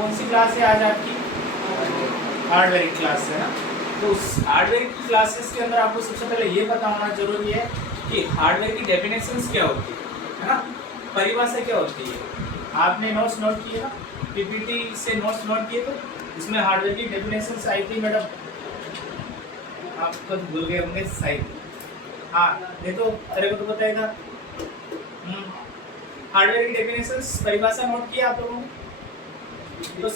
कौन सी क्लास है आज आपकी? हार्डवेयर की क्लास है ना। तो उस हार्डवेयर की क्लासेस के अंदर आपको सबसे पहले ये पता होना जरूरी है कि हार्डवेयर की डेफिनेशंस क्या होती है ना, परिभाषा क्या होती है। आपने नोट्स नोट किए ना, पीपीटी से नोट्स नोट किए, तो इसमें हार्डवेयर की डेफिनेशंस आई थी मैडम, आप खुद भूल गए होंगे शायद। हाँ, नहीं तो तेरे को तो पता ही था। हार्डवेयर की डेफिनेशंस परिभाषा नोट किया आप लोगों ने तो,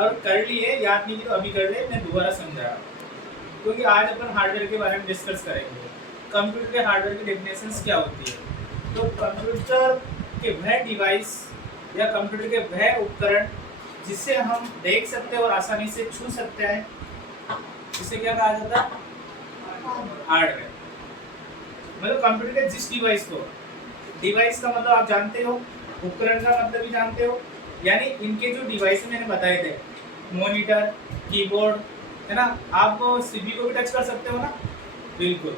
और कर लिए, याद नहीं की तो अभी कर ले, मैं दोबारा समझा रहा हूँ क्योंकि आज अपन हार्डवेयर के बारे में डिस्कस करेंगे। कंप्यूटर के हार्डवेयर की डेफिनेशंस क्या होती है। तो कंप्यूटर के वह डिवाइस या कंप्यूटर के वह उपकरण जिसे हम देख सकते हैं और आसानी से छू सकते हैं, इसे क्या कहा जाता है? हार्डवेयर। मतलब कंप्यूटर के जिस डिवाइस को, डिवाइस का मतलब आप जानते हो, उपकरण का मतलब भी जानते हो, यानी इनके जो डिवाइस मैंने बताए थे, मॉनिटर, कीबोर्ड, है ना, आप सीपीयू को भी टच कर सकते हो ना, बिल्कुल,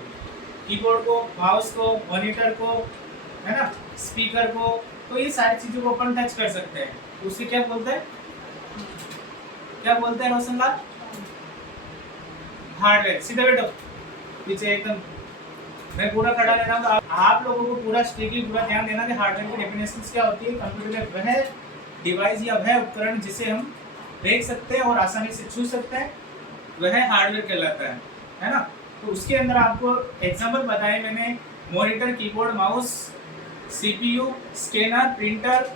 कीबोर्ड को, माउस को, मॉनिटर को, है ना, स्पीकर को, तो ये सारी चीजों को अपन टच कर सकते हैं। उसे क्या बोलते हैं? क्या बोलते हैं रोशनलाल? हार्डवेयर। सीधे बैठो पीछे एकदम, मैं पूरा खड़ा रह रहा हूँ, तो आप लोगों को पूरा स्ट्रिक्टली पूरा ध्यान देना कि हार्डवेयर की डेफिनेशंस क्या होती है। कंप्यूटर में वह डिवाइस या वह उपकरण जिसे हम देख सकते हैं और आसानी से छू सकते हैं, वह हार्डवेयर कहलाता है ना। तो उसके अंदर आपको एग्जांपल बताए मैंने, monitor, keyboard, mouse, CPU, scanner, printer,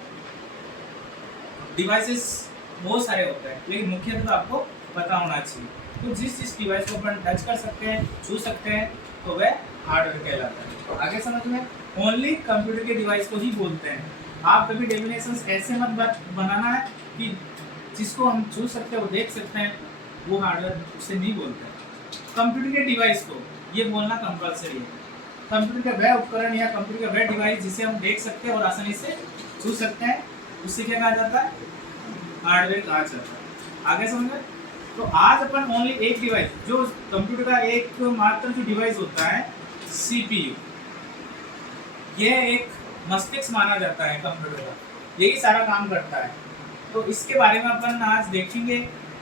devices बहुत सारे होते हैं, लेकिन मुख्यतः तो आपको पता होना चाहिए। तो जिस डिवाइस को अपन टच कर सकते हैं, छू सकते हैं, तो वह हार्डवेयर कहलाता है। आगे समझ में? ओनली कंप्यूटर के डिवाइस को ही बोलते हैं। आप कभी डेफिनेशंस ऐसे मत बनाना है कि जिसको हम छू सकते हैं, वो देख सकते हैं, वो हार्डवेयर उसे नहीं बोलते हैं। कंप्यूटर के डिवाइस को ये बोलना कंपलसरी है। कंप्यूटर का वह उपकरण या कंप्यूटर का वह डिवाइस जिसे हम देख सकते हैं और आसानी से छू सकते हैं, उससे क्या कहा जाता है? हार्डवेयर कहा जाता है। आगे समझ में? तो आज अपन ओनली एक डिवाइस, जो कंप्यूटर का एक मात्र जो डिवाइस होता है, सीपीयू, यह एक मस्तिष्क माना जाता है कंप्यूटर का, यही सारा काम करता है। तो इसके बारे में अपन आज देखेंगे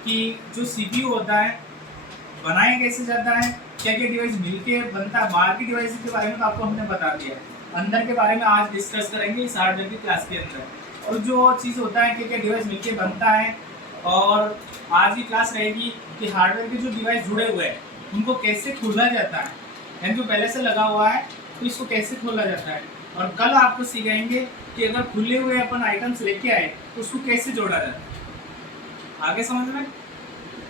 कि जो सीपीयू होता है बनाया कैसे जाता है, क्या क्या डिवाइस मिलके बनता है। बाहर की डिवाइस के बारे में तो आपको हमने बता दिया, अंदर के बारे में आज डिस्कस करेंगे इस हार्डवेयर की क्लास के अंदर। और जो चीज़ होता है कि क्या डिवाइस मिलके बनता है, और आज की क्लास रहेगी कि हार्डवेयर के जो डिवाइस जुड़े हुए हैं उनको कैसे खोला जाता है, यानी जो पहले से लगा हुआ है तो इसको कैसे खोला जाता है। और कल आपको सिखाएंगे कि अगर खुले हुए अपन आइटम्स लेके आए तो उसको कैसे जोड़ा जाता है। आगे समझ में?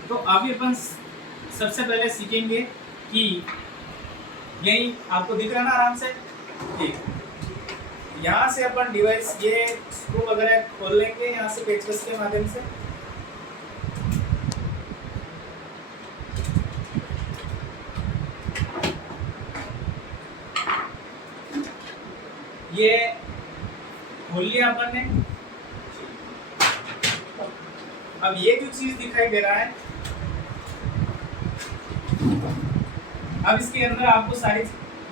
तो अभी अपन सबसे पहले सीखेंगे कि यही आपको दिख रहा है ना आराम से, ठीक, यहाँ से अपन डिवाइस ये स्क्रू वगैरह खोल लेंगे यहाँ से पेचकस के माध्यम से। ये खोल लिया अपन ने। अब ये जो चीज दिखाई दे रहा है, अब इसके अंदर आपको सारी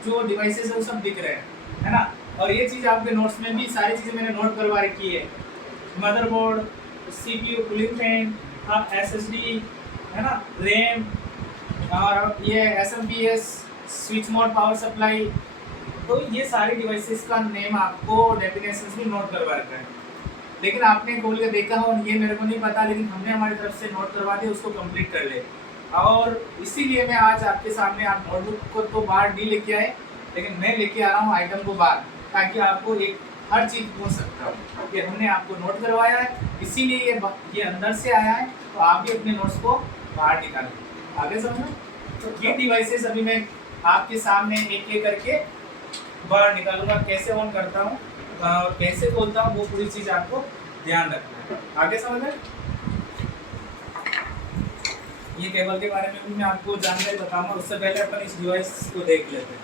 जो डिवाइसेस है वो सब दिख रहे हैं, है ना। और ये चीज आपके नोट्स में भी सारी चीजें मैंने नोट करवा रखी है। मदरबोर्ड, सीपीयू, कूलिंग फैन, आप एसएसडी, है ना, रैम, और ये SMPS, switch mode, power supply, तो ये सारी डिवाइसेस का नेम आपको डेफिनेशंस भी नोट करवा रखा है। लेकिन आपने खोल के देखा हो ये मेरे को नहीं पता, लेकिन हमने हमारी तरफ से नोट करवा दिया, उसको कंप्लीट कर ले। और इसीलिए मैं आज आपके सामने, आप नोटबुक को तो बाहर नहीं लेके आए, लेकिन मैं लेके आ रहा हूँ आइटम को बाहर, ताकि आपको एक हर चीज़ पूछ सकता हूँ कि हमने आपको नोट करवाया है, इसीलिए ये अंदर से आया है, तो आप भी अपने नोट्स को बाहर निकालें। आगे समझो? तो ये डिवाइसेस अभी मैं आपके सामने एक एक करके बाहर निकालूंगा, कैसे ऑन करता हूँ और कैसे खोलता हूँ, वो पूरी चीज़ आपको ध्यान रखना है। आगे समझ में? ये केबल के बारे में भी मैं आपको जानकारी बताऊंगा, उससे पहले अपन इस डिवाइस को देख लेते हैं।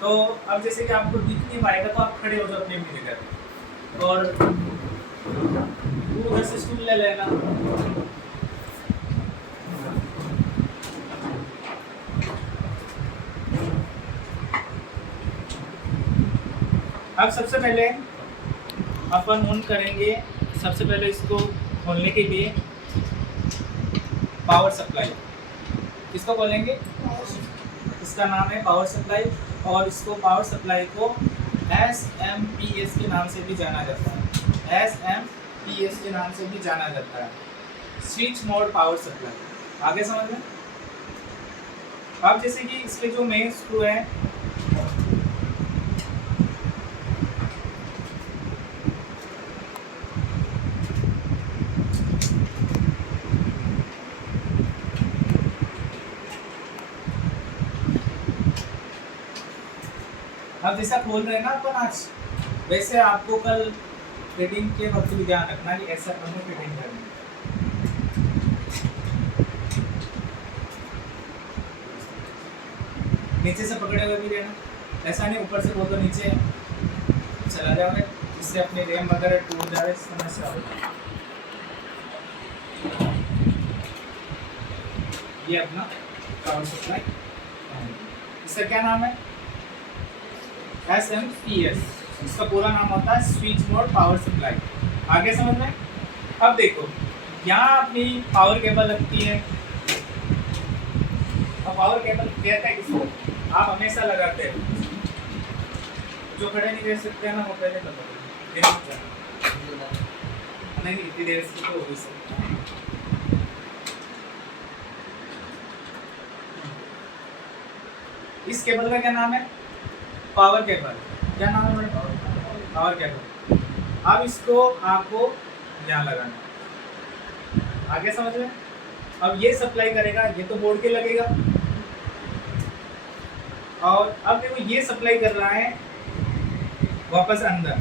तो अब जैसे कि आपको दिख नहीं पाएगा तो आप खड़े हो जाओ अपने मिलकर, और उधर से स्टूल ले लेना। अब सबसे पहले अपन ऑन करेंगे। सबसे पहले इसको खोलने के लिए पावर सप्लाई, इसको बोलेंगे, इसका नाम है पावर सप्लाई, और इसको पावर सप्लाई को SMPS के नाम से भी जाना जाता है। SMPS के नाम से भी जाना जाता है, स्विच मोड पावर सप्लाई। आगे समझ में? अब जैसे कि इसके जो मेन स्क्रू है, अब जैसा खोल रहे हैं ना अपन आज, वैसे आपको कल फिटिंग के वक्त भी ध्यान रखना कि ऐसा अपन को फिटिंग करनी है। नीचे से पकड़े हुए भी रहना, ऐसा नहीं ऊपर से बोल तो नीचे चला जाओगे, इससे अपनी रैम वगैरह टूट जाए, समस्या होगी। ये अपना पावर सप्लाई, इसका क्या नाम है? SMPS, इसका पूरा नाम होता है स्विच मोड पावर सप्लाई। आगे समझ में? अब देखो, यहाँ अपनी पावर केबल लगती है, और पावर केबल कहता है किसको? आप हमेशा लगाते हैं, जो खड़े नहीं रह सकते हैं ना, वो पहले बता नहीं, इतनी देर से तो हो भी सकता है। इस केबल का क्या नाम है? Power cable. क्या नाम है मेरे? Power cable. अब इसको आपको यहाँ लगाना है। आगे समझ में? अब ये सप्लाई करेगा, ये तो बोर्ड के लगेगा, और अब देखो ये सप्लाई कर रहा है वापस अंदर,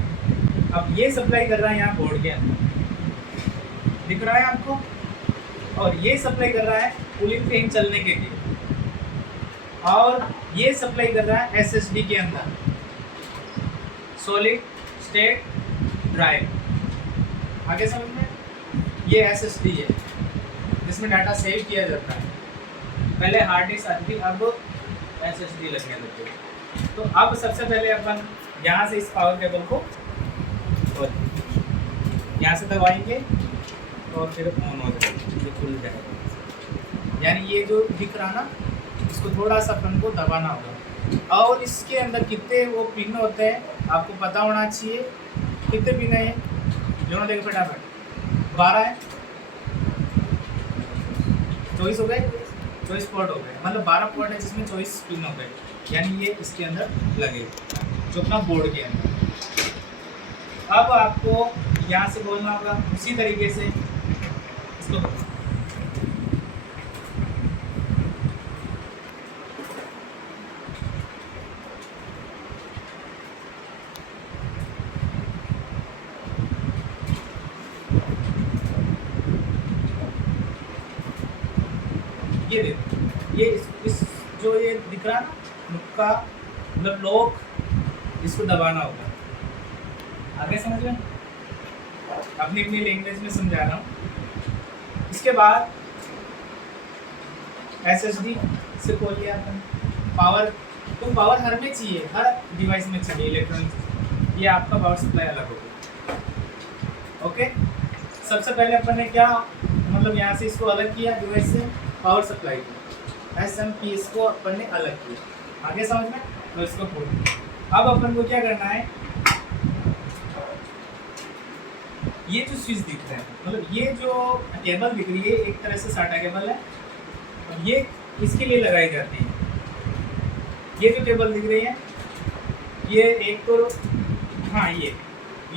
अब ये सप्लाई कर रहा है यहाँ बोर्ड के अंदर, दिख रहा है आपको? और ये सप्लाई कर रहा है कूलिंग फैन चलने के लिए, और ये सप्लाई कर रहा है SSD के अंदर, सॉलिड स्टेट ड्राइव। आगे समझ में? ये SSD है, इसमें डाटा सेव किया जाता है। पहले हार्ड डिस्क आती थी, अब SSD लगने लगे। तो अब सबसे पहले अपन यहाँ से इस पावर केबल को यहाँ से दबाएंगे और फिर ऑन हो जाएगा, ये खुल जाएगा। यानी ये जो दिख रहा ना, इसको थोड़ा सा अपन को दबाना होगा। और इसके अंदर कितने वो पिन होते हैं आपको पता होना चाहिए। कितने पिन है? दोनों देखो फटाफट। 12 है, 24 हो गए, 24 पोर्ट हो गए, मतलब 12 पोर्ट है जिसमें 24 पिन हो गए, यानी ये इसके अंदर लगे जो अपना बोर्ड के अंदर। अब आपको यहाँ से बोलना होगा उसी तरीके से इसको ये देखो, ये इस जो ये दिख रहा है ना नुक्का, मतलब लॉक, इसको दबाना होगा। आगे समझ में? अपनी अपनी लैंग्वेज में समझा रहा हूँ। इसके बाद SSD से खोल लिया अपन। पावर तो पावर हर में चाहिए, हर डिवाइस में चाहिए इलेक्ट्रॉनिक। ये आपका पावर सप्लाई अलग होगा। ओके, सबसे पहले अपन ने क्या, मतलब यहाँ से इसको अलग किया डिवाइस से, पावर सप्लाई को SMPS को अपन ने अलग किया। आगे समझ में? तो इसको खोल। अब अपन को क्या करना है, ये जो स्विच दिख रहा है, मतलब ये जो केबल दिख रही है एक तरह से साटा केबल है, और ये इसके लिए लगाई जाती है। ये जो केबल दिख रही है, ये एक तो हाँ ये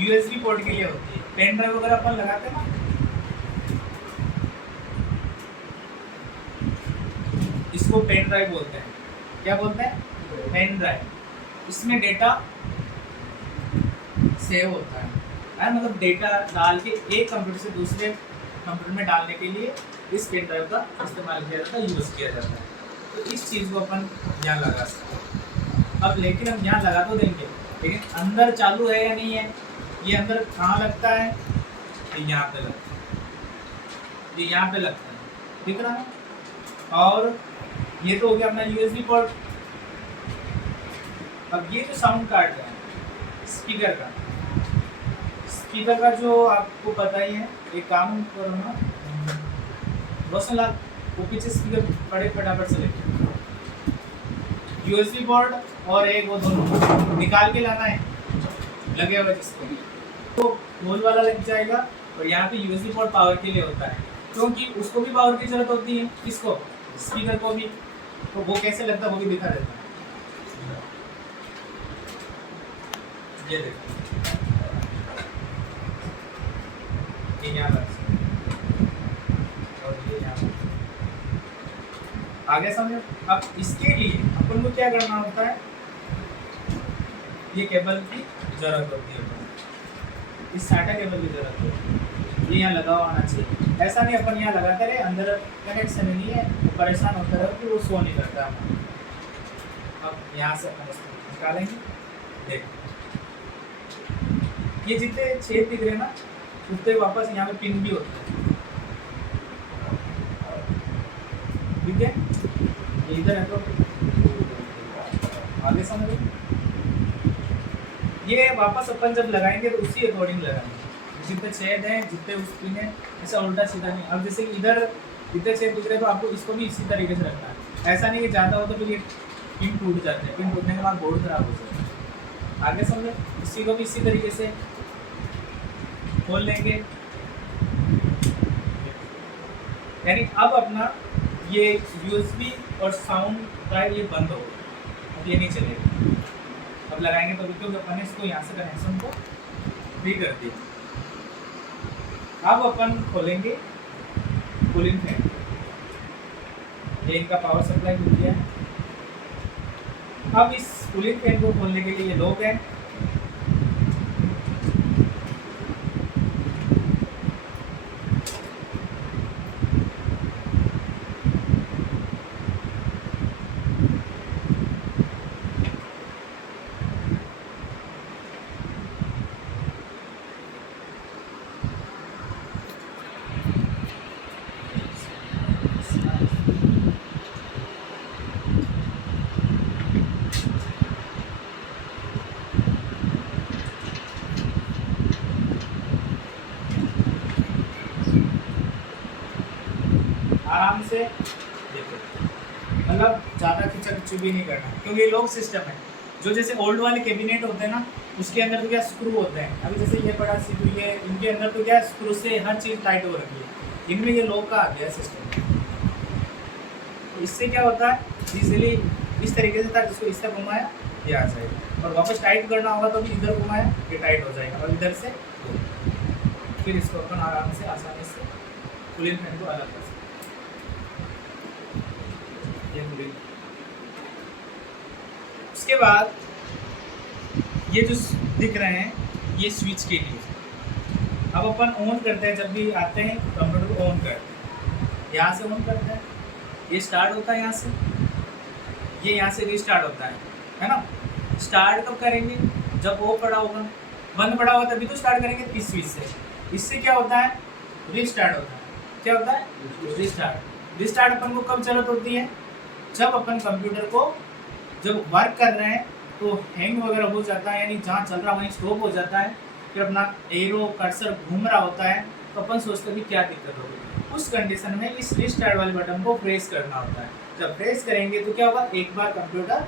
USB पोर्ट के लिए होती है। पेन ड्राइव वगैरह अपन लगाते हैं ना, इसको पेन ड्राइव बोलते हैं। क्या बोलते हैं? Pen drive. इसमें डेटा सेव होता है, मतलब डेटा डाल के एक कंप्यूटर से दूसरे कंप्यूटर में डालने के लिए इस पेन ड्राइव का इस्तेमाल किया जाता है, यूज़ किया जाता है। तो इस चीज़ को अपन यहाँ लगा सकते हैं। अब लेकिन हम यहाँ लगा तो देंगे, लेकिन अंदर चालू है या नहीं है, ये अंदर कहाँ लगता है? ये यहाँ पे लगता है, ये यहाँ पे लगता है, दिख रहा है? और ये तो हो गया अपना USB पोर्ट। अब ये जो साउंड कार्ड है स्पीकर का, स्पीकर का जो आपको पता ही है, एक काम करो ना रोशन लाल, वो पीछे स्पीकर पड़े फटाफट से लेके यूएसबी पोर्ट और एक वो दोनों निकाल के लाना है लगे हुए जिसको तो होल वाला लग जाएगा। और यहाँ पे यूएसबी पोर्ट पावर के लिए होता है, क्योंकि उसको भी पावर की जरूरत होती है, इसको स्पीकर को भी। तो वो कैसे लगता है वो भी दिखा देता है। ये देखो, ये यहाँ लग और ये यहाँ आगे समझो। अब इसके लिए अपन को क्या करना होता है, ये केबल की जरूरत होती है, इस साटा केबल की जरूरत होती है। ये यहाँ लगा हुआ आना चाहिए, ऐसा नहीं अपन यहाँ लगाते रहे, अंदर कनेक्शन नहीं है, वो परेशान होता रहे कि वो शो नहीं करता। अब यहाँ से अपन इसको निकालेंगे। देख ये जितने छेद दिख रहे ना उतने वापस यहाँ पे पिन भी होता है, ठीक है। ये इधर है तो आगे समझो। ये वापस अपन जब लगाएंगे तो उसी अकॉर्डिंग लगाएंगे, जितने छेद हैं जितने उस पिन है, ऐसा उल्टा सीधा नहीं। अब जैसे कि इधर इतने छेद दिख रहे तो आपको इसको भी इसी तरीके से रखना है, ऐसा नहीं कि ज़्यादा हो तो फिर ये पिन टूट जाते हैं, पिन टूटने के बाद बोर्ड खराब हो जाता है। आगे समझो, इसी को भी इसी तरीके से खोल लेंगे। यानी अब अपना ये यूएसबी और साउंड ड्राइव ये बंद हो गया, अब ये नहीं चलेगा। अब लगाएंगे तो क्योंकि अपन ने इसको यहाँ से कनेक्शन को फ्री कर दिया। अब अपन खोलेंगे कूलिंग फैन, ये इनका पावर सप्लाई खुल गया है। अब इस कूलिंग फैन को खोलने के लिए ये लॉक है, आराम से देखो, मतलब ज़्यादा खिंचा खिंची भी नहीं करना, क्योंकि ये लॉक सिस्टम है। जो जैसे ओल्ड वाले कैबिनेट होते हैं ना, उसके अंदर तो क्या स्क्रू होते हैं, अभी जैसे ये बड़ा सीपी है, इनके अंदर तो क्या स्क्रू से हर चीज़ टाइट हो रखी है, इनमें ये लॉक का आ गया सिस्टम। तो इससे क्या होता है, इजीली इस तरीके से था, जिसको इस तरह घुमाया ये आ जाएगा, और वापस टाइट करना होगा तो भी इधर घुमाया ये टाइट हो जाएगा, और इधर से फिर इसको अपन आराम से आसानी से कूलिंग फैन को अलग कर सकते हैं। उसके बाद ये जो दिख रहे हैं ये स्विच के लिए। अब अपन ऑन करते हैं, जब भी आते हैं कंप्यूटर को ऑन करते हैं, यहाँ से ऑन करते हैं, ये स्टार्ट होता है यहाँ से, ये यहाँ से रीस्टार्ट होता है ना। स्टार्ट कब करेंगे, जब वो पड़ा होगा, बंद पड़ा होगा तभी तो स्टार्ट करेंगे इस स्विच से। इससे क्या होता है, रीस्टार्ट होता है। क्या होता है, रीस्टार्ट। रीस्टार्ट अपन को कब जरूरत होती है, जब अपन कंप्यूटर को जब वर्क कर रहे हैं तो हैंग वगैरह हो जाता है, यानी जहाँ चल रहा वहीं स्टॉप हो जाता है, फिर अपना एरो कर्सर घूम रहा होता है, तो अपन सोचते हैं कि क्या दिक्कत होगी। उस कंडीशन में इस रीस्टार्ट वाले बटन को प्रेस करना होता है। जब प्रेस करेंगे तो क्या होगा, एक बार कंप्यूटर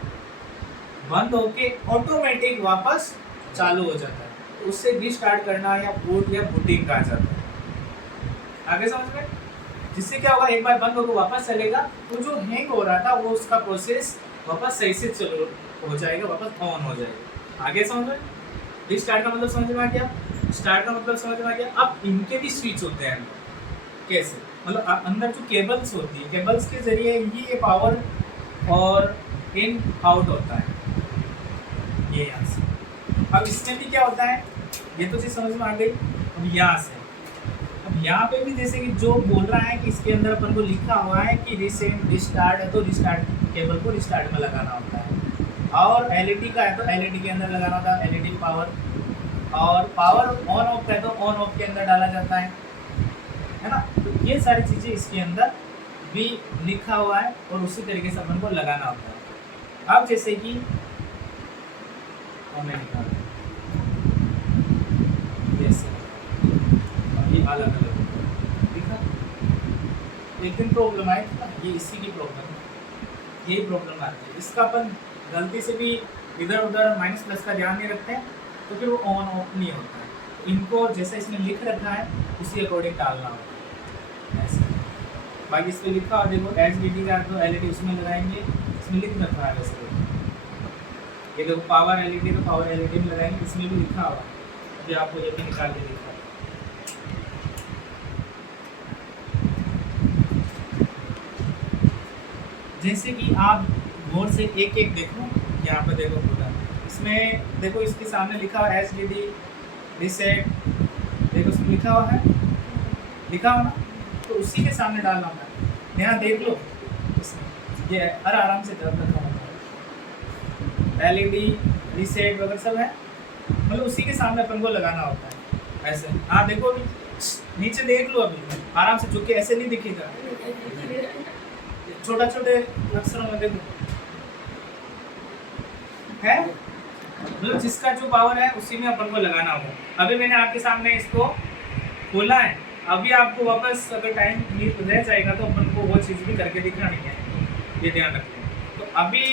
बंद होके ऑटोमेटिक वापस चालू हो जाता है, तो उससे रीस्टार्ट करना या बूट या बूटिंग कहा जाता है। आगे समझ में, जिससे क्या होगा, एक बार बंद होकर वापस चलेगा तो जो हैंग हो रहा था वो उसका प्रोसेस वापस सही से चलो हो जाएगा, वापस ऑन हो जाएगा। आगे समझ में, रीस्टार्ट का मतलब समझ में आ गया, स्टार्ट का मतलब समझ में आ गया। अब इनके भी स्विच होते हैं, कैसे, मतलब अंदर जो केबल्स होती है, केबल्स के जरिए ये पावर और इन आउट होता है, ये यहाँ से। अब इसमें भी क्या होता है, ये तो चीज़ समझ में आ गई। अब यहाँ से, अब यहाँ पे भी जैसे कि जो बोल रहा है कि इसके अंदर अपन को लिखा हुआ है कि रीसेंट रिस्टार्ट है, तो रिस्टार्ट केबल को रिस्टार्ट में लगाना होता है। और एलईडी का है तो एलईडी के अंदर लगाना होता है, एलईडी पावर। और पावर ऑन ऑफ है तो ऑन ऑफ के अंदर डाला जाता है ना। तो ये सारी चीज़ें इसके अंदर भी लिखा हुआ है और उसी तरीके से अपन को लगाना होता है। अब जैसे कि मैं निकाल जैसे एक दिन प्रॉब्लम आई थी ना, ये इसी की प्रॉब्लम है, यही प्रॉब्लम आती है। इसका अपन गलती से भी इधर उधर माइनस प्लस का ध्यान नहीं रखते हैं तो फिर वो ऑन ऑफ नहीं होता है। इनको जैसे इसमें लिख रखा है उसी अकॉर्डिंग डालना होता है ऐसे। बाकी इस पर लिखा और देखो एच डी डी का तो एल ई डी उसमें लगाएंगे, इसमें लिख रखा है वैसे। ये देखो पावर एल ई डी तो पावर एल ई डी में लगाएंगे, इसमें भी लिखा हुआ अभी आपको ये भी निकाल के दिखा। जैसे कि आप गौर से एक एक देखो, यहाँ पे देखो पूरा इसमें देखो इसके सामने लिखा हुआ एच डी डी रीसेट, देखो उसमें लिखा हुआ है, लिखा हुआ ना, तो उसी के सामने डालना होता है। यहाँ देख लो इसमें ये हर आराम से कर रखा होता है, एल ई डी रीसेट वगैरह सब है, मतलब उसी के सामने अपन को लगाना होता है ऐसे। हाँ देखो अभी नीचे देख लो, अभी आराम से झुक के ऐसे नहीं दिखेगा, छोटा छोटे अक्षरों में देखो है, मतलब जिसका जो पावर है उसी में अपन को लगाना होगा। अभी मैंने आपके सामने इसको खोला है, अभी आपको वापस अगर टाइम रह जाएगा तो अपन को वो चीज़ भी करके दिखानी है, ये ध्यान रखें। तो अभी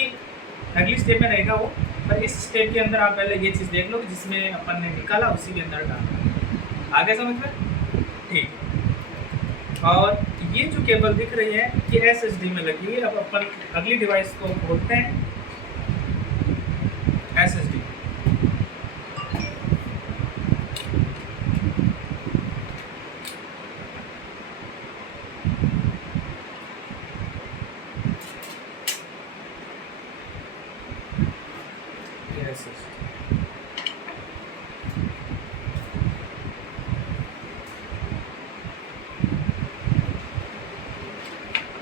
अगली स्टेप में रहेगा वो, पर इस स्टेप के अंदर आप पहले ये चीज़ देख लो कि जिसमें अपन ने निकाला उसी के अंदर डालना। आगे समझ में? ठीक। और ये जो केबल दिख रही है ये एसएसडी में लगी हुई है। अब अपन अगली डिवाइस को खोलते हैं, एसएसडी।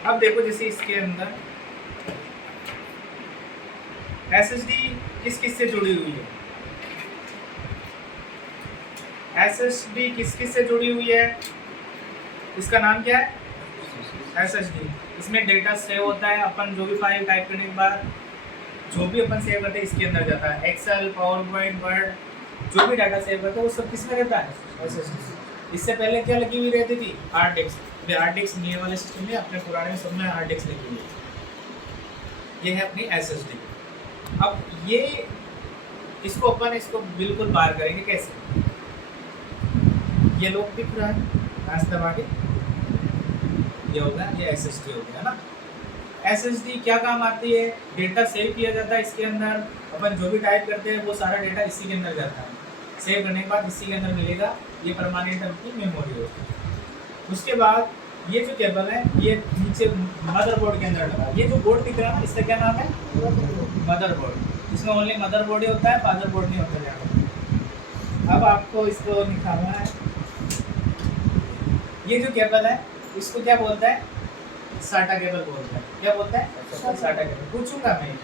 अब देखो जैसे इसके अंदर एसएसडी किस किस से जुड़ी हुई है, एसएसडी किस किस से जुड़ी हुई है, इसका नाम क्या है एसएसडी। इसमें डेटा सेव होता है, अपन जो भी फाइल टाइप करने के बाद जो भी अपन सेव करते हैं इसके अंदर जाता है, एक्सेल पावर पॉइंट वर्ड जो भी डाटा सेव करते हैं वो सब किस में रहता है एसएसडी। इससे पहले क्या लगी हुई रहती थी हार्ड डिस्क, हार्ड डिस्क नए वाले सिस्टम में अपने पुराने सब में हार्ड डिस्क लगी हुई है, ये है अपनी एसएसडी। अब ये इसको अपन इसको बिल्कुल बाहर करेंगे कैसे, ये लोग दिख रहा है घास दबा के, ये होगा ये एसएसडी हो गया ना। एसएसडी क्या काम आती है, डेटा सेव किया जाता है इसके अंदर, अपन जो भी टाइप करते हैं वो सारा डेटा इसी के अंदर जाता है, सेव करने के बाद इसी के अंदर मिलेगा, ये परमानेंट अपनी मेमोरी होती है। उसके बाद ये जो केबल है ये नीचे मदरबोर्ड के अंदर लगा, ये जो बोर्ड दिख रहा है ना इसका क्या नाम है मदरबोर्ड। इसमें ओनली मदरबोर्ड ही होता है, फादरबोर्ड नहीं होता ज़्यादा। अब आपको इसको निकालना है, ये जो केबल है इसको क्या बोलता है, साटा केबल बोलता है। क्या बोलता है साटा केबल, पूछूंगा मैं ये।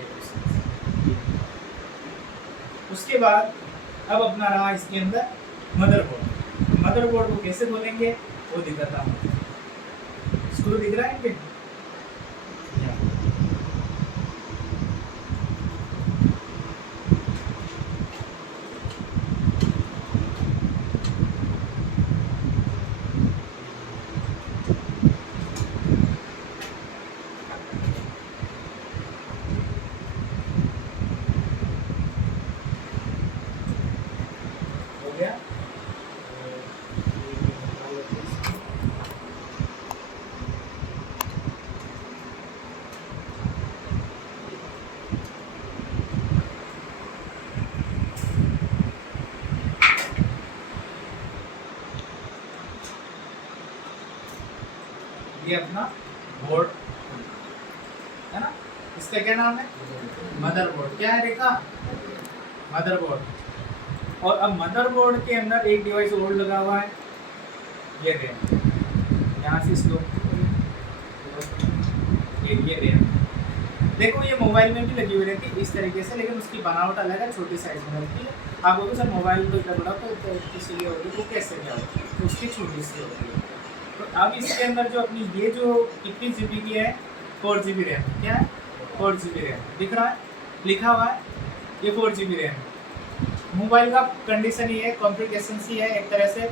उसके बाद अब अपना रहा इसके अंदर मदरबोर्ड। मदरबोर्ड को कैसे बोलेंगे वो दिखाता हूँ, स्क्रू दिख रहा है इनके, हो गया। ये अपना बोर्ड है ना, इसका क्या नाम है मदरबोर्ड। क्या है रेखा, मदरबोर्ड। और अब मदरबोर्ड के अंदर एक डिवाइस और लगा हुआ है, ये रैम। यहाँ से इसको ये रैम देखो, ये मोबाइल में भी लगी हुई रहती है इस तरीके से, लेकिन उसकी बनावट अलग है, छोटी साइज में रहती है। आप बोलोगे सर मोबाइल तो इतना बड़ा तो इसलिए होगी, वो कैसे क्या होगी, तो उसकी छोटी सी होती है। तो अब इसके अंदर जो अपनी ये जो कितनी जीबी की है 4 GB रैम, क्या है 4 GB रैम दिख रहा है, लिखा हुआ है ये 4 GB रैम। मोबाइल का कंडीशन ही है, कॉन्फ़िगरेशन ही है एक तरह से।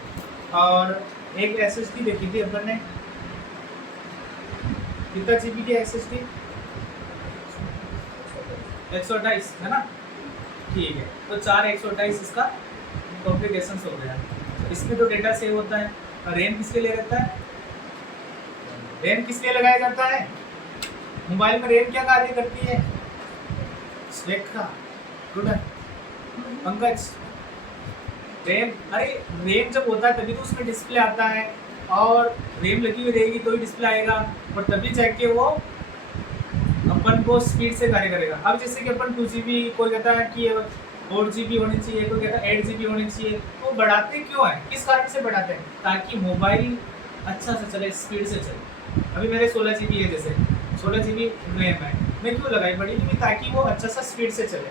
और एक एसएसडी देखी थी अपन ने, कितना जीबी की SSD? 128 है ना, ठीक है। तो 4 128 इसका कॉन्फ़िगरेशन हो गया। इसमें तो डेटा सेव होता है। और रैम किसके लिए रहता है? रैम किस लिए लगाया जाता है? मोबाइल में रैम क्या कार्य करती है? रेखा, गुड है पंकज। रैम, अरे रैम जब होता है तभी तो उसमें डिस्प्ले आता है, और रैम लगी हुई रहेगी तो ही डिस्प्ले आएगा, और तभी जाके वो अपन को स्पीड से कार्य करेगा। अब जैसे कि अपन 2 GB, कोई कहता है कि 4 GB होनी चाहिए, कोई कहता है 8 GB होनी चाहिए, तो बढ़ाते क्यों है? किस कारण से बढ़ाते हैं? ताकि मोबाइल अच्छा से चले, स्पीड से चले। अभी मेरे 16 GB है, जैसे 16 GB रैम है, मैं क्यों लगाई बड़ी? क्योंकि ताकि वो अच्छा सा स्पीड से चले।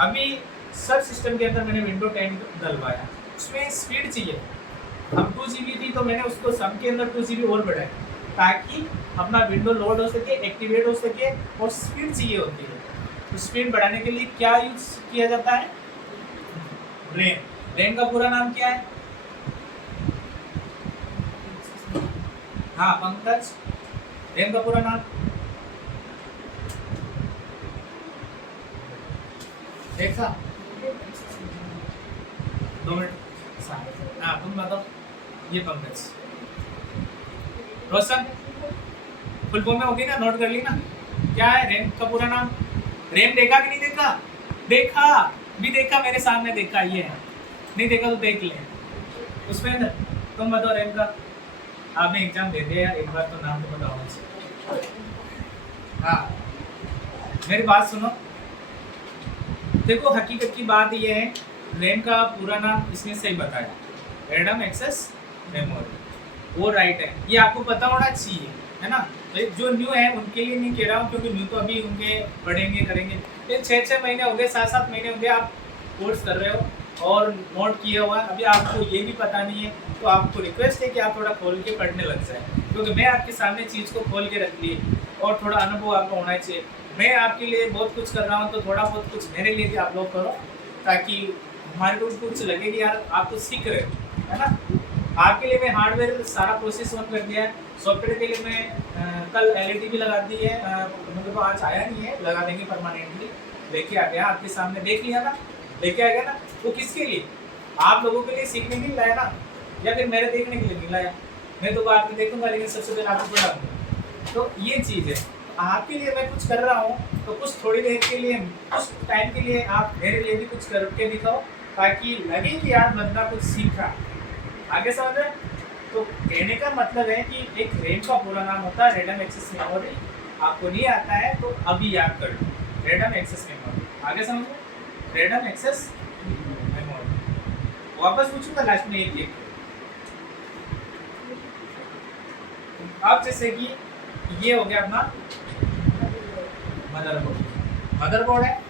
अभी सब सिस्टम के अंदर मैंने विंडो 10 डलवाया, उसमें स्पीड चाहिए। अब 2 GB थी तो मैंने उसको सम के अंदर 2 GB और बढ़ाया, ताकि अपना विंडो लोड हो सके, एक्टिवेट हो सके, और स्पीड चाहिए होती है। तो स्पीड बढ़ाने के लिए क्या यूज किया जाता है? रैम। रैम का पूरा नाम क्या है? हाँ पंकज, रैम का पूरा नाम? देखा 2 मिनट। हाँ तुम बताओ। ये पंकज, रोशन, फुल फॉर्म में होगी ना, नोट कर ली ना? क्या है रैम का पूरा नाम? रैम देखा कि नहीं देखा? देखा भी, देखा मेरे सामने देखा, ये है। नहीं देखा तो देख ले। उसमें तुम बताओ रैम का। आपने एग्जाम दे दिया यार, एक बार तो नाम तो पता होना चाहिए। हाँ मेरी बात सुनो, देखो हकीकत की बात ये है, रैम का पूरा नाम इसने सही बताया, रैंडम एक्सेस मेमोरी, वो राइट है, ये आपको पता होना चाहिए, है ना? जो न्यू है उनके लिए नहीं कह रहा हूँ, क्योंकि न्यू तो अभी उनके पढ़ेंगे करेंगे। फिर 6-6 महीने हो गए, 7-7 महीने हो गए आप कोर्स कर रहे हो और नोट किया हुआ, अभी आपको ये भी पता नहीं है, तो आपको रिक्वेस्ट है कि आप थोड़ा खोल के पढ़ने लग जाए, क्योंकि मैं आपके सामने चीज़ को खोल के रख ली, और थोड़ा अनुभव आपको होना चाहिए। मैं आपके लिए बहुत कुछ कर रहा हूँ, तो थोड़ा बहुत कुछ मेरे लिए भी आप लोग करो, ताकि हमारे को कुछ लगे कि यार आप कुछ सीख रहे हो, है ना? आपके लिए मैं हार्डवेयर सारा प्रोसेस ऑन कर दिया है। सॉफ्टवेयर के लिए मैं कल LED भी लगा दी है, मतलब आज आया नहीं है, लगा देंगे परमानेंटली, लेके आ गया आपके सामने, देख लिया ना, लेके आ गया ना। वो किसके लिए? आप लोगों के लिए सीखने के लिए लाया ना, या फिर मेरे देखने के लिए नहीं लाया? मैं तो आपको देखूंगा, लेकिन सबसे पहले आपको पढ़ा दूँगा। तो ये चीज़ है, आपके लिए मैं कुछ कर रहा हूँ, तो कुछ थोड़ी देर के लिए, कुछ टाइम के लिए आप मेरे लिए भी कुछ करके दिखाओ, ताकि लगे कि यार बंदा कुछ सीखा। आगे समझ रहे? तो कहने का मतलब है कि एक रैम का पूरा नाम होता है रैंडम एक्सेस मेमोरी। आपको नहीं आता है तो अभी याद कर लो, रैंडम एक्सेस मेमोरी। आगे समझो, रैंडम एक्सेस मेमोरी। वापस पूछूंगा लास्ट में एक एक। अब जैसे कि ये हो गया अपना मदरबोर्ड। मदरबोर्ड है,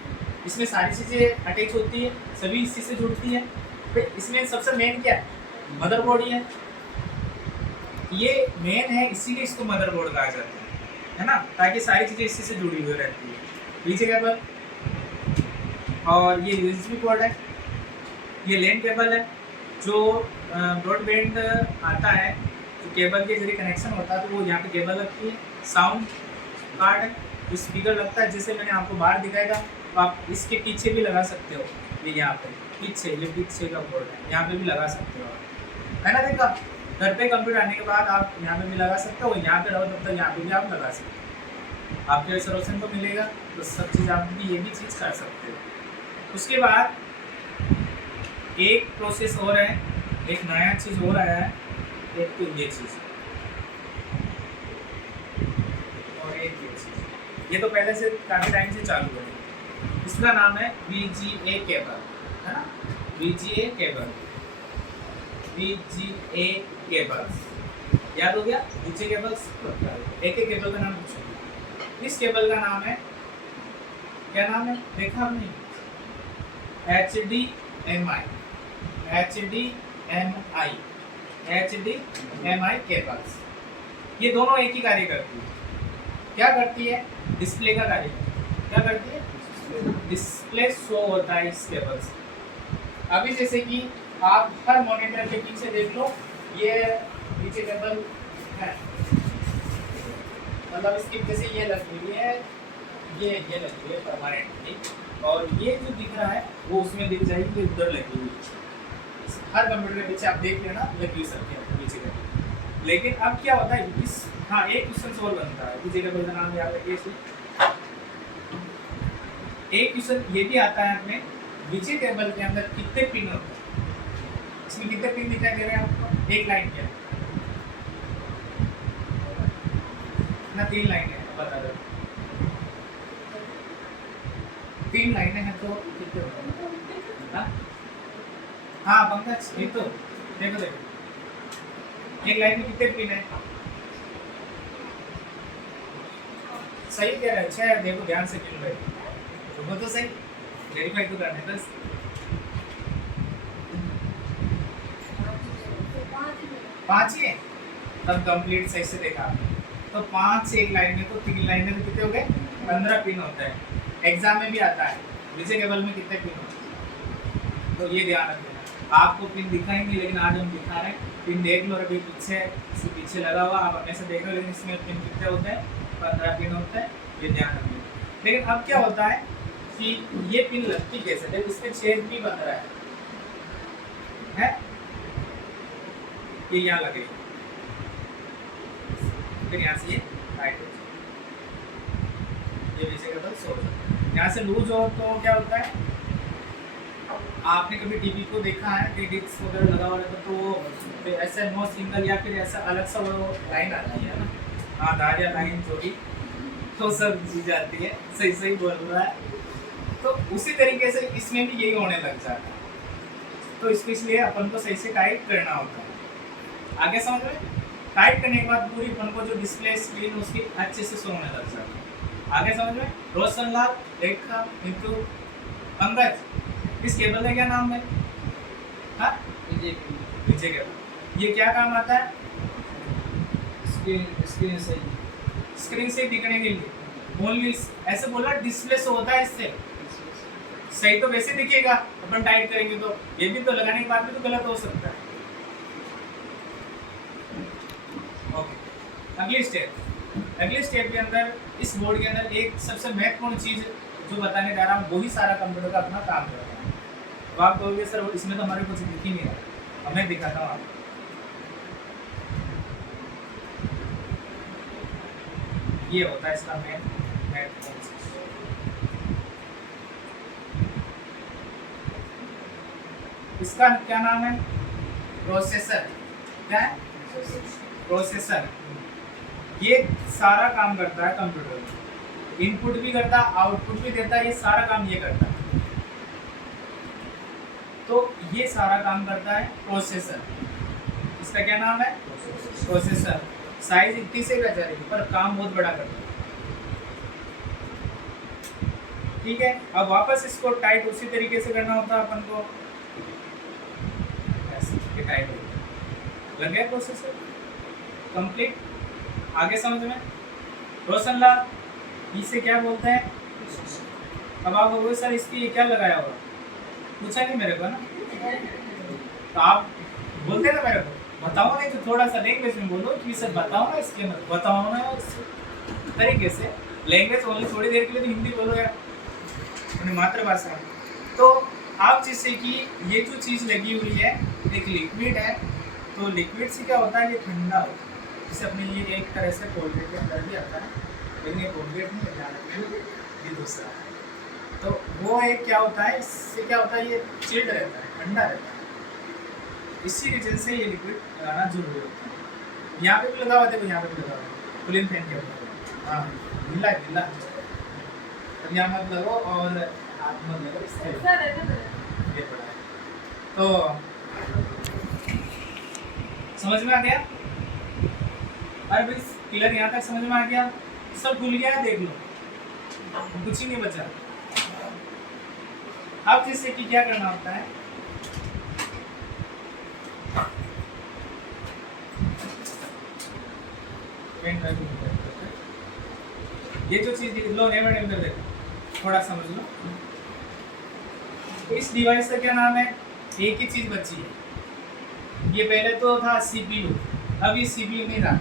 इसमें सारी चीज़ें अटैच होती है, सभी इसी से जुड़ती है। फिर इसमें सबसे मेन क्या है? मदरबोर्ड ही है। ये मेन है, इसीलिए इसको मदरबोर्ड कहा जाता है ना? ताकि सारी चीज़ें इसी से जुड़ी हुई रहती है। पीछे केबल, और ये USB पोर्ट है, ये लैन केबल है, जो ब्रॉडबैंड आता है, जो केबल के जरिए कनेक्शन होता है, तो वो यहाँ पे केबल लगती है। साउंड कार्ड है, जो स्पीकर लगता है, जैसे मैंने आपको बाहर दिखाएगा, तो आप इसके पीछे भी लगा सकते हो। ये यहाँ पे पीछे, ये पीछे का पोर्ट है, यहाँ पे भी लगा सकते हो, है ना? देखा, घर पे कंप्यूटर आने के बाद आप यहाँ पे भी लगा सकते हो, यहाँ पे रहो तब तक यहाँ पे भी आप लगा सकते हो। आपके सर्वेक्षण को मिलेगा, तो सब चीज़ आप भी ये भी चीज़ कर सकते हो। उसके बाद एक प्रोसेस और है, एक नया चीज़ और आया है, एक तो ये चीज़ और एक ये चीज़। ये तो पहले से काफ़ी टाइम से चालू है। इसका नाम है VGA केबल, है ना? VGA केबल, VGA केबल्स, याद हो गया? VGA cables. एक एक केबल का नाम पूछो। इस केबल का नाम है, क्या नाम है? देखा आपने? HDMI cables. ये दोनों एक ही कार्य करती है। क्या करती है? डिस्प्ले का कार्य। क्या करती है? डिस्प्ले शो होता है इस केबल से। अभी जैसे कि आप हर मॉनिटर के पीछे देख लो, ये पीछे केबल है, मतलब इसकी जैसे ये लगी हुई है, ये लगी हुई है परमानेंटली, और ये जो दिख रहा है वो उसमें दिख जाएगी तो उधर लगी हुई है। हर कंप्यूटर के पीछे आप देख लेना लगी हुई सकती है पीछे का। लेकिन अब क्या होता है इस, हाँ एक क्वेश्चन सोल्व बनता है, किसी टेबल का नाम याद रखिए इसे। एक क्वेश्चन ये भी आता है हमें, विजय टेबल के अंदर कितने पिन होते हैं, इसमें कितने पिन दिखाई दे रहे हैं आपको, एक लाइन क्या ना 3 लाइनें हैं, बता दो 3 लाइनें हैं तो कितने होते हैं? हाँ पंकज ये तो देखो एक लाइन में कितने पिन है, सही कह रहे हैं। अच्छा है, देखो ध्यान से पिन भाई, तो वो तो सही वेरीफाई तो करने बस। पांच ही है, तब कंप्लीट सही से देखा आपने। तो 5 से एक लाइन में तो 3 लाइन में तो कितने हो गए, 15 पिन होता है। एग्जाम में भी आता है विजय केबल में कितने पिन होते हैं, तो ये ध्यान रखना। आपको पिन दिखाएंगे लेकिन आज हम दिखा रहे हैं, पिन देख लो, अभी पीछे इसके पीछे लगा हुआ आप हमेशा देख रहे हो, लेकिन इसमें पिन कितने होते हैं, 15 पिन होते हैं, ये ध्यान रखना। लेकिन अब क्या होता है कि ये पिन लगती कैसे, देखो इसमें छेद भी बन रहा है ये यहाँ लगे, फिर यहाँ से ये टाइट हो जाए, ये पीछे का बल सोच, यहाँ से लूज हो तो क्या होता है, आपने कभी टीवी को देखा है कि डिस्क वगैरह लगा हुआ रहता तो ऐसा नो सिंगल या फिर ऐसा अलग सा वो लाइन आती है ना, आधार या लाइन जो भी, तो सब चीज आती है, सही सही बोल रहा है। तो उसी तरीके से इसमें भी यही होने लग जाता है, तो इसलिए अपन को सही से टाइट करना होता है। आगे समझ में, टाइट करने के बाद पूरी अपन को जो डिस्प्ले स्क्रीन उसकी अच्छे से शो होने लग जाता है। आगे समझ में, रोशनलाल, रेखा, नीतू, पंकज, इस केबल का क्या नाम है, हाँ विजय केबल। ये क्या काम आता है, स्क्रीन से दिखने के लिए ओनली, ऐसे बोला डिस्प्ले से होता है, इससे सही तो वैसे दिखेगा, अपन टाइट करेंगे तो ये भी तो लगाने के बाद भी तो गलत हो सकता है। ओके, अगली स्टेप के अंदर इस बोर्ड के अंदर एक सबसे महत्वपूर्ण चीज जो बताने जा रहा हूँ, वही सारा कंप्यूटर का अपना काम करता है। तो आप कहोगे सर इसमें तो हमारे कुछ दिख ही नहीं रहा, मैं दिखाता हूँ आपको। ये होता है इसका महत्वपूर्ण चीज, इसका क्या नाम है, प्रोसेसर। क्या है, प्रोसेसर। ये सारा काम करता है कंप्यूटर, इनपुट भी करता है, आउटपुट भी देता है, ये सारा काम ये करता है। तो ये सारा काम करता है प्रोसेसर, इसका क्या नाम है, प्रोसेसर। साइज इतनी से रह जाएगी पर काम बहुत बड़ा करता है, ठीक है। अब वापस इसको टाइट उसी तरीके से करना होता है अपन को, ऐसे टाइट हो गया, लग गया प्रोसेसर कंप्लीट। आगे समझ में, रोशनलाल इसे क्या बोलते हैं, अब आप बोलोगे सर इसकी क्या लगाया होगा, पूछा नहीं मेरे को ना, तो आप बोलते ना मेरे को बताओ, नहीं तो थोड़ा सा लैंग्वेज में बोलो कि सर बताओ ना, इसके मतलब बताओ ना इस तरीके से, लैंग्वेज ओनली थोड़ी देर के लिए तो हिंदी बोलो यार, अपनी मातृभाषा। तो आप जिससे कि ये जो चीज़ लगी हुई है एक लिक्विड है, तो लिक्विड से क्या होता है, ये ठंडा होता है, जैसे अपने ये एक तरह से कोलगेट के अंदर भी आता है, लेकिन ये कोलगेट नहीं है, ये दूसरा है। तो वो एक क्या होता है, इससे क्या होता है, ये चिल्ड रहता है, ठंडा रहता है, इसी रीजन से ये लिक्विड लगाना जरूरी होता है। यहाँ पे भी लगा हुआ, देखो यहाँ पे भी लगा हुआ कूलिंग फैन के ऊपर, हाँ ढीला ढीला, अब यहाँ मत लगो और हाथ मत लगो, इससे ये पड़ा है। तो समझ में आ गया, अरे भाई क्लियर यहाँ तक समझ में आ गया, सब भूल गया है, देख लो कुछ ही नहीं बचा। अब जिससे कि क्या करना होता है, ये जो चीज लो नेवर नेवर देखो, थोड़ा समझ लो। तो इस डिवाइस का क्या नाम है, एक ही चीज बची है, ये पहले तो था सीपीयू, अब ये सीपीयू नहीं रहा,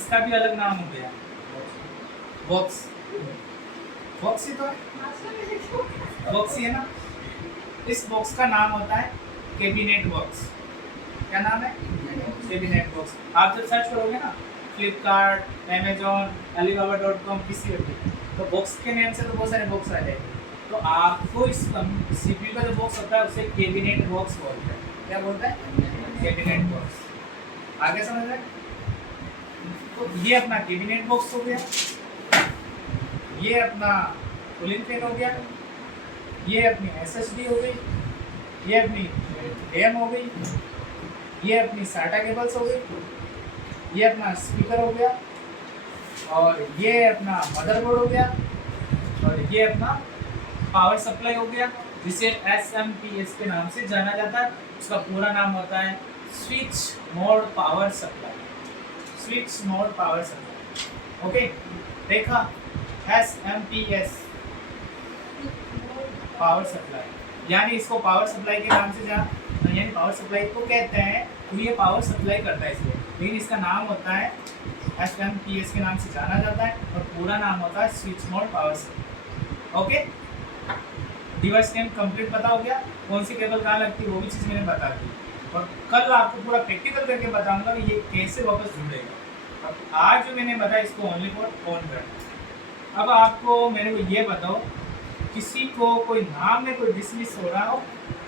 इसका भी अलग नाम हो गया बॉक्स। बॉक्स ही तो है, बॉक्स ही है ना। इस बॉक्स का नाम होता है कैबिनेट बॉक्स। क्या नाम है? Cabinet box. आप जब सर्च करोगे ना फ्लिपकार्ट, अमेजोन, alibaba.com किसी भी, तो बॉक्स के नेम से तो बहुत सारे बॉक्स आ जाएंगे। तो आपको इस सीपीयू का जो बॉक्स होता है उसे कैबिनेट बॉक्स बोलते हैं। क्या बोलते हैं? Cabinet box. आगे समझ रहे? तो ये अपना कैबिनेट बॉक्स हो गया, ये अपना कूलिंग फैन हो गया, ये अपनी एसएसडी हो गई, ये अपनी रैम हो गई, ये अपनी साटा केबल्स हो गई, ये अपना स्पीकर हो गया, और ये अपना मदरबोर्ड हो गया, और ये अपना पावर सप्लाई हो गया, जिसे एसएमपीएस के नाम से जाना जाता है। उसका पूरा नाम होता है switch mode power supply. Switch mode power supply. Okay, देखा? एसएमपीएस पावर सप्लाई, यानी इसको पावर सप्लाई के नाम से यानी पावर सप्लाई को कहते हैं, तो ये पावर सप्लाई करता है इसलिए, लेकिन इसका नाम होता है एसएमपीएस के नाम से जाना जाता है, और पूरा नाम होता है switch mode power supply. Okay, device name complete पता हो गया, कौन सी केबल कहाँ लगती है वो भी चीज़ मैंने बता दी, और कल आपको पूरा प्रैक्टिकल करके बताऊंगा कि ये कैसे वापस जुड़ेगा। अब आज जो मैंने बताया इसको ओनली फॉर ऑन करना। अब आपको मेरे को ये बताओ, किसी को कोई नाम में कोई डिसमिस हो रहा हो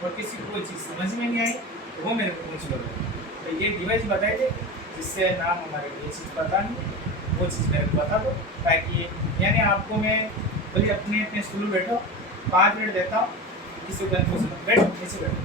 और किसी को कोई चीज़ समझ में नहीं आई तो वो मेरे को पूछ लो। तो ये डिवाइस बताए थे जिससे नाम हमारे को ये चीज़ पता नहीं, वो चीज़ मेरे को बता दो, ताकि यानी आपको मैं भले अपने अपने स्कूल में बैठो 5 मिनट देता हूँ, किसी को कन्फ्यूजन बैठो, ऐसे बैठो,